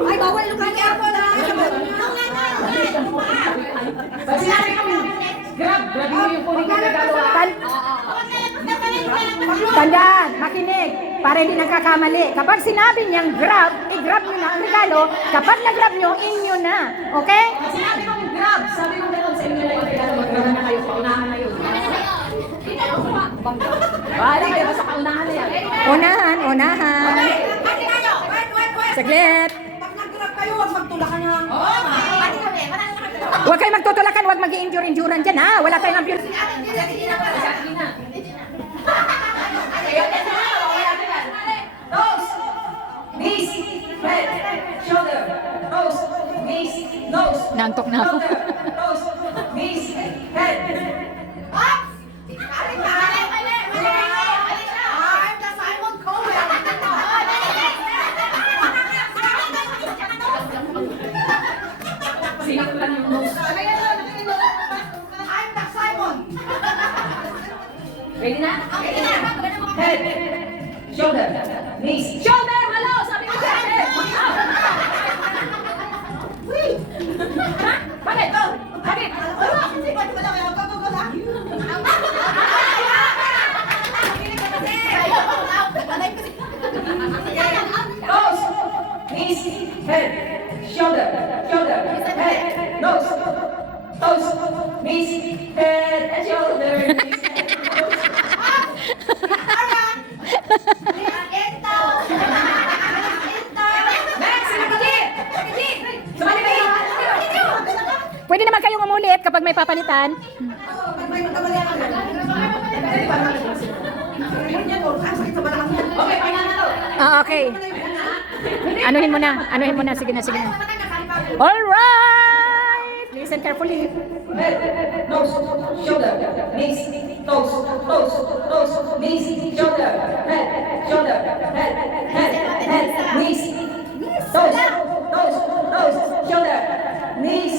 Ay, bawal lumayan ako na. Pag sinabi kami, grab mo yung kunin ka nagagawa. Tandaan, makinig, para hindi nagkakamali. Kapag sinabi niyang grab, i-grab niyo na ang regalo. Kapag nag-grab niyo, inyo na. Okay? Pag sinabi kong grab, sabi ko gano'n sa inyo na yung regalo, mag-grab na kayo, paunahan na yun. Bahala kayo, basta paunahan na yan. Unahan. Saglit. Pag nag-grab kayo, huwag magtulakan ha. Huwag kayo magtutulakan, huwag mag-i-injure-injuran dyan ha. Wala tayong ambulance. Nose, knees, head, shoulder, nose, knees, nose. Nantok na ako. Shoulder, nose, knees, head. Sino lang yung nose? I'm the Simon. Ready na? Head, shoulder, knees, shoulder, hello! Sabi ko siya, head! Bakit? Bakit? Nose, knees, head, shoulder, head, nose, knees, head, and shoulder. Next, sino ba di? Sumali kayo. Pwede naman kayong umulit kapag may papalitan. Okay, pahinga na to. Okay. Anuhin mo na. Sige na. Alright! Listen carefully. Head, nose, shoulder, knees, nose, knees, shoulder, head, knees, nose, shoulder, knees,